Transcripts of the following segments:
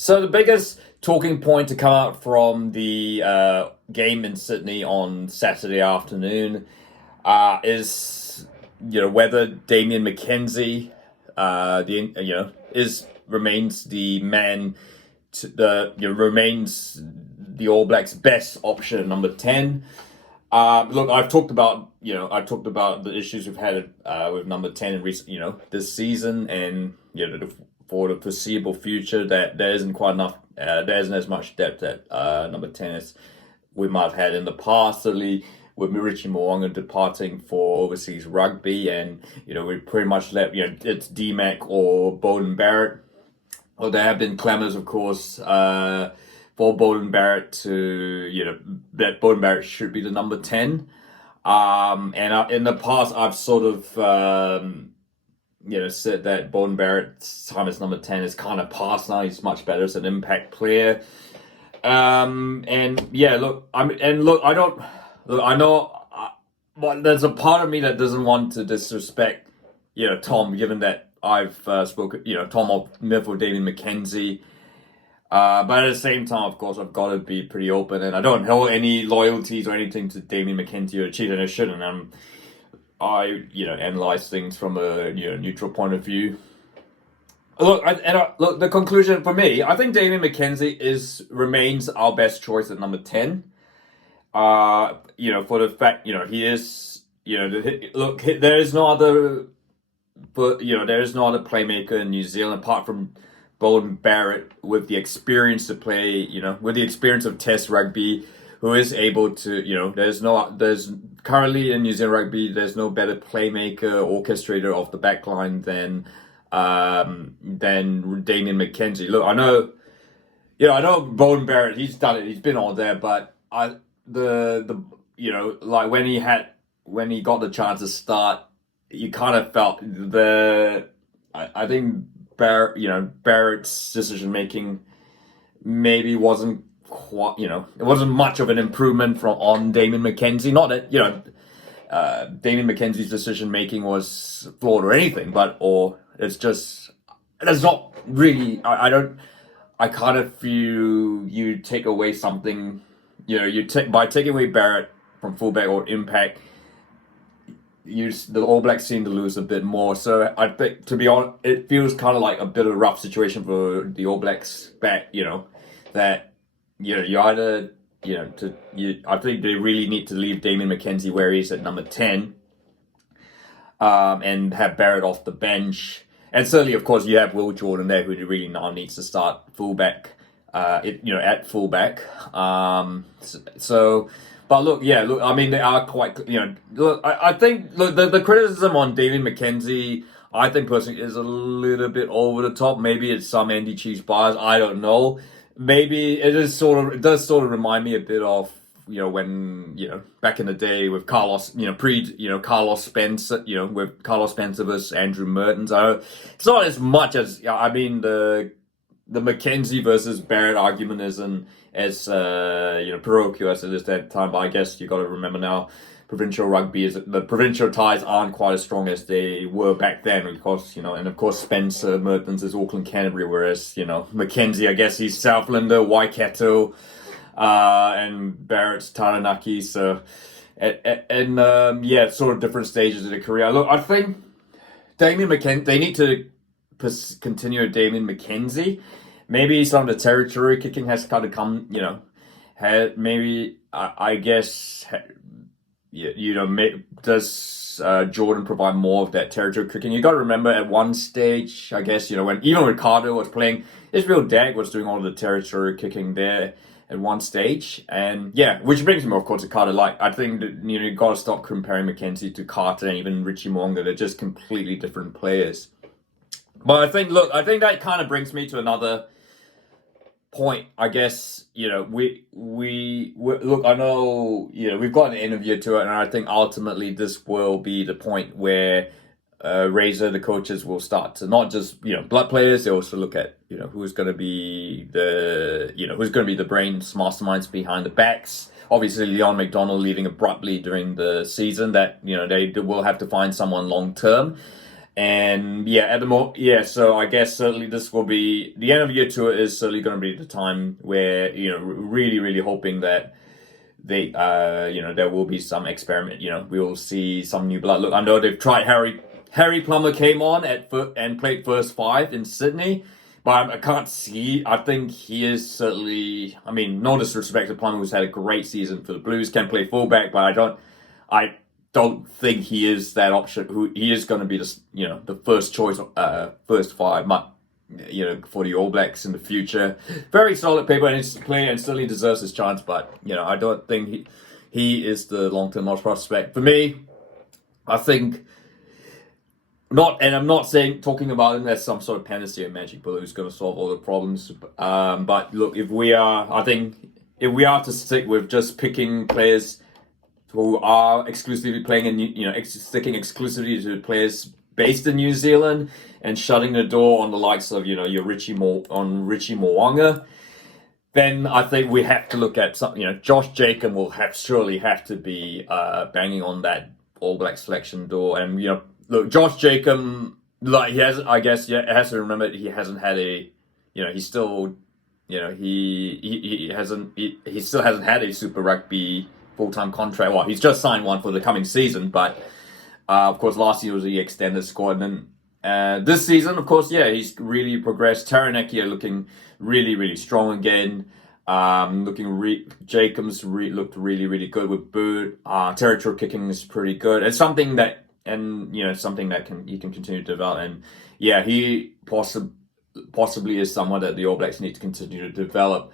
So the biggest talking point to come out from the game in Sydney on Saturday afternoon is whether Damien McKenzie remains the man remains the All Blacks' best option at number 10. Look, I've talked about the issues we've had with number 10 in recent this season, and for the foreseeable future that there isn't quite enough, there isn't as much depth at number 10 as we might have had in the past. Certainly with Richie Mo'unga departing for overseas rugby, and we pretty much left it's DMac or Beauden Barrett. Well, there have been clamours, of course, for Beauden Barrett that Beauden Barrett should be the number 10. In the past, I've sort of said that Beauden Barrett's time as number 10 is kind of past now. He's much better as an impact player. I know, but there's a part of me that doesn't want to disrespect, Tom, given that I've spoken, Tom of Damien McKenzie. But at the same time, of course, I've got to be pretty open, and I don't hold any loyalties or anything to Damien McKenzie or Chief, and I shouldn't. I analyze things from a neutral point of view. Look, the conclusion for me, I think Damien McKenzie remains our best choice at number 10. For the fact he is there is no other, there is no other playmaker in New Zealand apart from Beauden Barrett with the experience to play, with the experience of Test rugby, who is able to, there's currently in New Zealand rugby, there's no better playmaker, orchestrator of the backline than Damien McKenzie. Look, I know Beauden Barrett, he's done it, he's been all there, but when he got the chance to start, you kind of felt I think Barrett's decision making maybe wasn't quite, it wasn't much of an improvement on Damien McKenzie. Not that Damien McKenzie's decision making was flawed or anything, it's not really. I kind of feel you take away something. By taking away Barrett from fullback or impact, the All Blacks seem to lose a bit more. So I think, to be honest, it feels kind of like a bit of a rough situation for the All Blacks back. That you either I think they really need to leave Damien McKenzie where he is at number 10, and have Barrett off the bench. And certainly, of course, you have Will Jordan there, who really now needs to start fullback. At fullback. But look, I mean, they are quite, I think, the criticism on Damien McKenzie, I think personally, is a little bit over the top. Maybe it's some Andy Chiefs bias, I don't know. Maybe it does sort of remind me a bit of, when, back in the day with Carlos, Carlos Spencer, with Carlos Spencer versus Andrew Mertens. It's not as much as, the McKenzie versus Barrett argument isn't as parochial as it is that time, but I guess you got to remember now, provincial rugby the provincial ties aren't quite as strong as they were back then, because and of course Spencer Mertens is Auckland Canterbury, whereas McKenzie, I guess he's Southlander, Waikato, and Barrett's Taranaki. So sort of different stages of their career. Look, I think Damien McKenzie, they need to continue Damien McKenzie. Maybe some of the territory kicking has kind of come, does Jordan provide more of that territory kicking? You got to remember at one stage, I guess, when even Ricardo was playing, Israel Dag was doing all of the territory kicking there at one stage. And which brings me, of course, to Carter. I think that, you got to stop comparing McKenzie to Carter and even Richie Mo'unga. They're just completely different players. But I think that kind of brings me to another point. I guess, we look, I know, we've got an interview to it, and I think ultimately this will be the point where Razor, the coaches, will start to not just, blood players, they also look at, who's going to be the brains, masterminds behind the backs. Obviously, Leon McDonald leaving abruptly during the season, that, they will have to find someone long term. And yeah, at the moment, yeah. So I guess certainly this will be the end of year tour is certainly going to be the time where really hoping that they there will be some experiment. We will see some new blood. Look, I know they've tried Harry Plummer came on and played first five in Sydney. But I can't see. I think he is certainly. I mean, no disrespect to Plummer, who's had a great season for the Blues, can play fullback, but I don't think he is that option. Who he is going to be the first choice, first five, for the All Blacks in the future. Very solid paper and his player, and certainly deserves his chance. But I don't think he is the long-term most prospect for me. I think. And I'm not talking about him as some sort of panacea magic bullet who's going to solve all the problems. But look, if we are to stick with just picking players who are exclusively playing in, sticking exclusively to players based in New Zealand and shutting the door on the likes of, your Richie Mo'unga, then I think we have to look at something. Josh Jacob will surely have to be banging on that All Black selection door, and Look, Josh Jacob, he hasn't. I guess it has to remember he hasn't had a, he's still, he still hasn't had a Super Rugby full-time contract. Well, he's just signed one for the coming season, but of course last year was the extended squad, and then this season, of course, he's really progressed. Taranaki looking really strong again. Jacobs looked really good with Bird. Territorial kicking is pretty good. It's something that. And something that he can continue to develop, and he possibly is someone that the All Blacks need to continue to develop.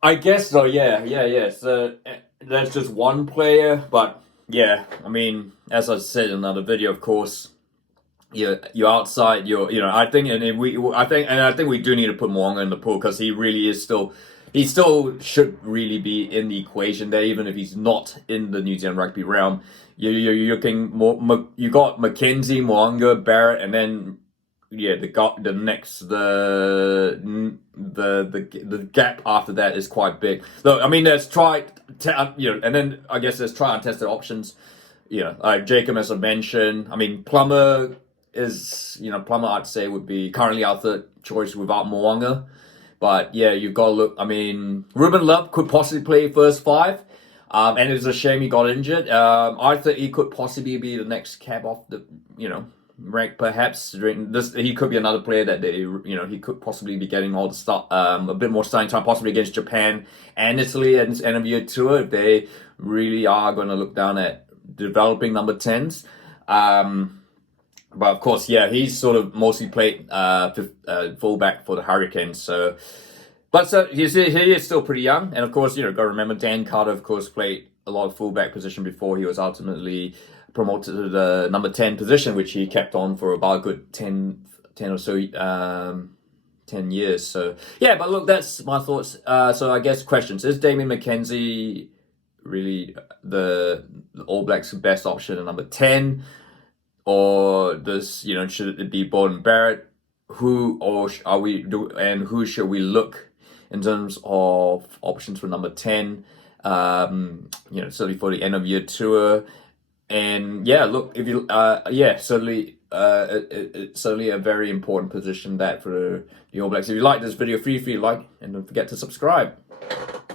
I guess so. So that's just one player, but I mean, as I said in another video, of course, you're outside. I think we do need to put Mo'unga in the pool because he really is still. He still should really be in the equation there, even if he's not in the New Zealand rugby realm. You're looking more. You got McKenzie, Mo'unga, Barrett, and then the gap after that is quite big. Look, I mean, there's and then I guess there's try and tested options. Jacob, as I mentioned. I mean, Plummer I'd say would be currently our third choice without Mo'unga. But you've got to look. I mean, Ruben Love could possibly play first five, and it's a shame he got injured. I think he could possibly be the next cab off the rank, perhaps. He could be another player that he could possibly be getting all the stuff, a bit more starting time, possibly against Japan and Italy at this end of year tour. If they really are going to look down at developing number 10s. But of course, he's sort of mostly played fullback for the Hurricanes. So he is still pretty young, and of course, got to remember Dan Carter, of course, played a lot of fullback position before he was ultimately promoted to the number 10 position, which he kept on for about a good 10 or so 10 years. So but look, that's my thoughts. So I guess questions: is Damien McKenzie really the All Blacks' best option at number 10? Or should it be Borden Barrett? Who should we look in terms of options for number 10? Certainly for the end of year tour. And look, if you certainly it's certainly a very important position that for the All Blacks. If you like this video, feel free to like and don't forget to subscribe.